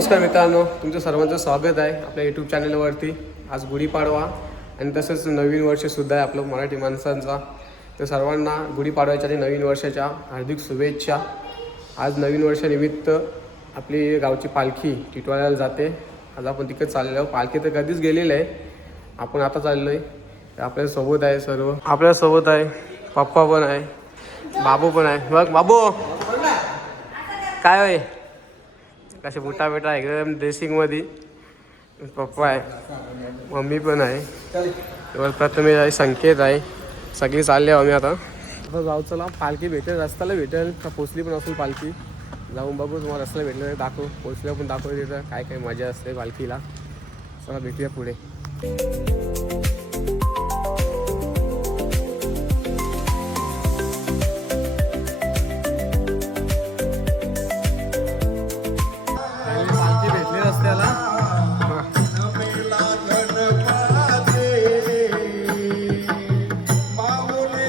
नमस्कार मित्रांनो, तुमचं सर्वांचं स्वागत आहे आपल्या यूट्यूब चॅनलवरती। आज गुढीपाडवा आणि तसंच नवीन वर्षसुद्धा आहे आपलं मराठी माणसांचा। तर सर्वांना गुढीपाडव्याच्या आणि नवीन वर्षाच्या हार्दिक शुभेच्छा। आज नवीन वर्षानिमित्त आपली गावची पालखी टिटवाळ्याला जाते। आज आपण तिकडे चाललेलो आहोत। पालखी तर कधीच गेलेली आहे, आपण आता चाललो आहे। आपल्यासोबत आहे सर्व, आपल्यासोबत आहे पप्पा पण आहे, बाबू पण आहे। बघ बाबू काय होय, कसे बुटा बेटा एकदम ड्रेसिंगमध्ये। पप्पा आहे, मम्मी पण आहे, वर प्रथमेश आहे, संकेत आहे, सगळी चालले आम्ही आता जाऊ। चला पालखी भेटेल, रस्त्याला भेटेल का पोचली पण असेल पालखी, जाऊन बघू। तुम्हाला रस्त्याला भेटलं दाखवू, पोचल्यावर पण दाखवू तिथं काय काय मजा असते पालखीला। चला भेटूया पुढे।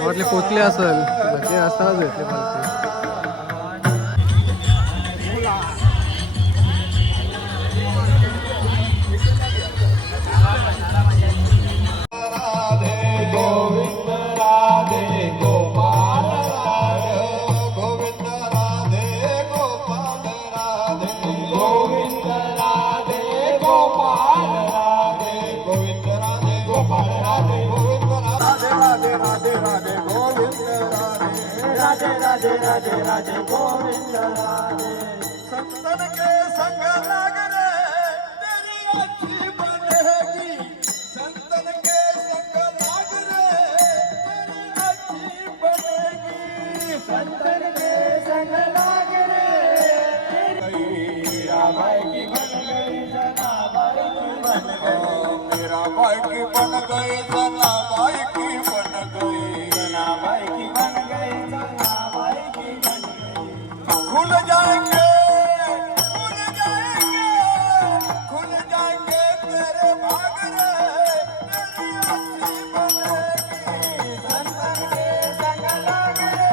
वाटले पोचले असेल, भेटले असतानाच भेटले पालखी। राधे राधे राधे गोविंद राधे। संतन के संग लाग रे तेरी अच्छी बनेगी। संतन के संग लाग रे तेरी अच्छी बनेगी। संतन के संग लाग रे मेरा भाई की बन गई जना भाई की बन गई। मेरा भाई की बन गई जना भाई की बन गई। जना भाई की बन गई जना खुल जाएंगे खुल जाएंगे खुल जाएंगे तेरे भाग रे तेरी अच्छी बनेगी। संतन के संग लाग रे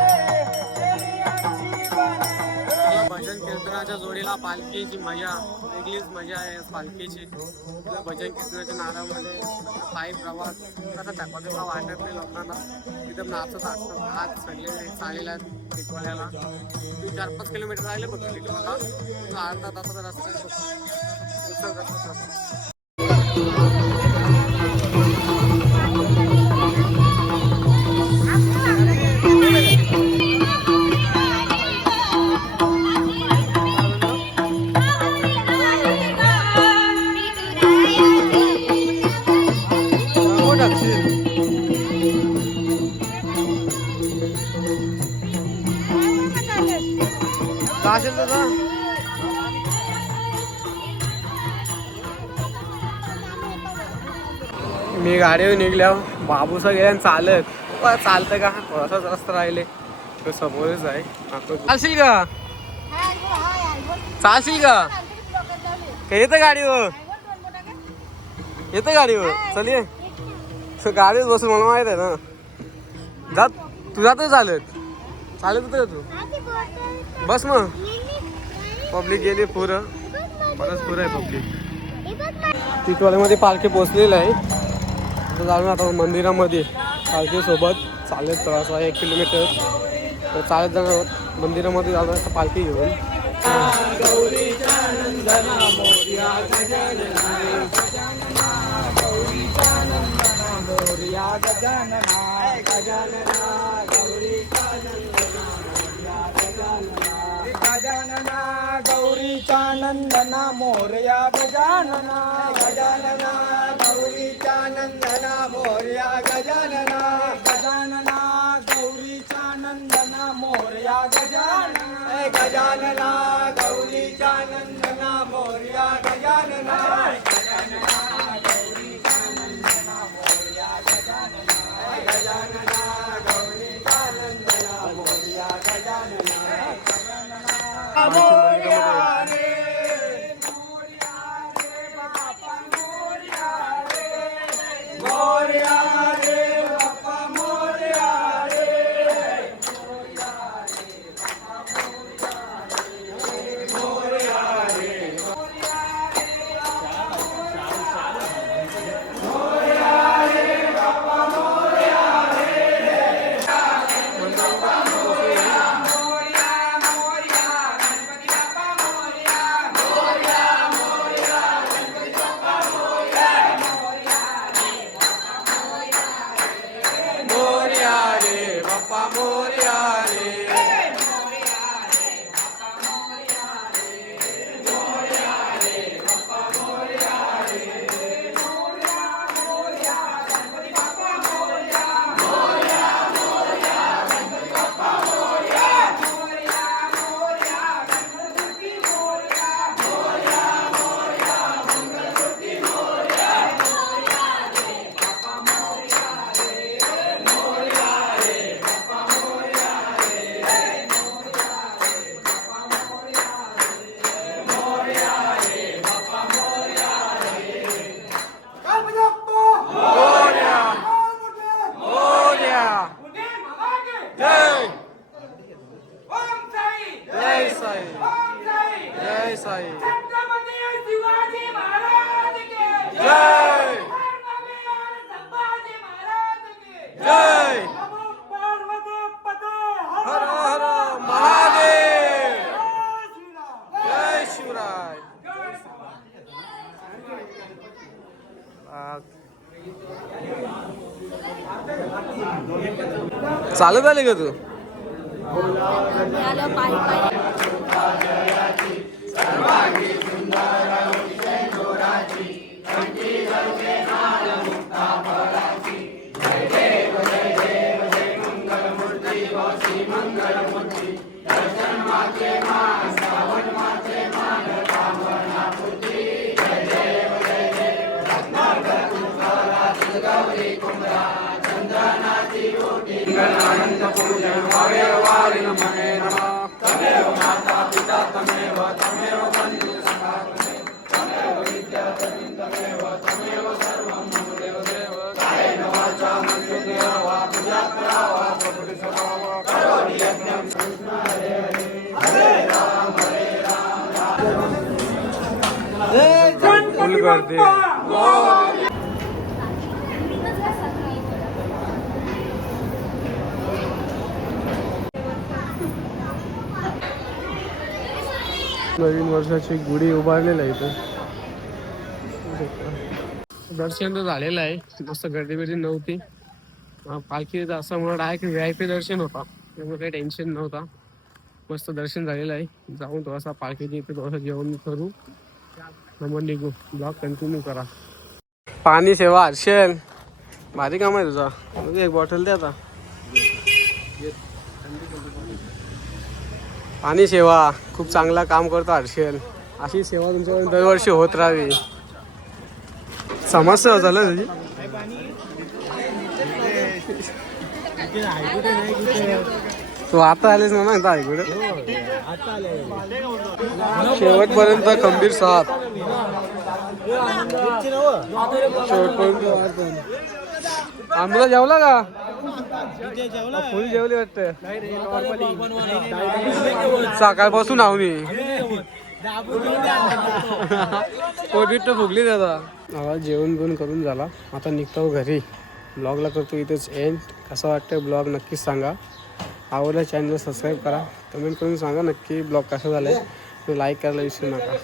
तेरी अच्छी बनेगी। भजन कीर्तनाच्या जोडीला पालखीची मजा वेगळीच मजा आहे पालखीची। भजन कीर्तनाच्या नादामध्ये पायी प्रवास कसा त्यापासून वाटत नाही लोकांना, एकदम नाचत असतात। हात सगळे चालेला टिटवाळ्याला 4-5 किलोमीटर राहिले फक्त टिटवाळा, अर्धा तासाचा रस्ता मी गाडीवर निघल्या। बाबू सगळ्या चालत चालतं का, थोडासाच रस्ता राहिले तो समोरच आहे। चालशील का, चालशील का, येतं गाडीवर, येतं गाडीवर, चल ये गाडीवर बसून, मला माहित आहे ना। जात तू जातो चालत, चालत होतं का तू, बस मग। पब्लिक गेली पुरं, बरंच पुरं आहे पब्लिक। टिटवाळ्यामध्ये पालखी पोचलेलं आहे, जाऊन आता मंदिरामध्ये पालखीसोबत चालत थोडासा 1 किलोमीटर तर चालत जाणार मंदिरामध्ये जाणार पालखी घेऊन। गौरीचा नंदना मोरया गजानना। गजानना गौरीचा नंदना मोरया गजानना। गजानना गौरीचा नंदना मोरया गजानना। गजानना गौरीचा नंदना मोरया गजानना। गजानना गौरीचा नंदना मोरया गजानना। गजानना गौरीचा नंदना मोरया गजानना। मोरया रे मोरया रे बापा मोरया रे। मोरया रे बापा मोरया रे। मोरया रे बापा मोरया रे। मोरया रे साई ओम साई जय साई छत्रपती शिवाजी महाराज की जय संभाजी महाराज की जय नमो पार्वती पते हर हर महादेव जय शिवराय चालत आले का तू आलं पायी पायी फुल गर्दी नवीन वर्षाची गुढी उभारलेलं आहे इथं. दर्शन तर झालेलं आहे मस्त गर्दी बिर्दी नव्हती पालखी असं मला डायरेक्ट VIP दर्शन होता त्यामुळे काही टेन्शन नव्हता मस्त दर्शन झालेलं आहे जाऊन थोडासा पालखीची इथे थोडंसं जेवण करू मग निघू ब्लॉग कंटिन्यू करा पाणी सेवा हर्षल भारी काम आहे तुझा एक बॉटल दे आता पाणी सेवा खूप चांगला काम करतो हर्षल अशी सेवा तुमच्याकडून दरवर्षी होत राहावी समस्या झालं तुझी तू आता आलेस ना ना इकडे शेवटपर्यंत खंबीर साथ शेवटपर्यंत आम्हाला जेवला का फुल जेवली वाटतं सकाळपासून आवनी पोट फुगली दादा आवाज जेवण बिवण करून झाला आता निघतो घरी ब्लॉगला करतो इथेच एंड कसं वाटतं ब्लॉग नक्कीच सांगा आवडला चॅनल सबस्क्राईब करा कमेंट करून सांगा नक्की ब्लॉग कसा झाला आहे लाईक करायला विसरू नका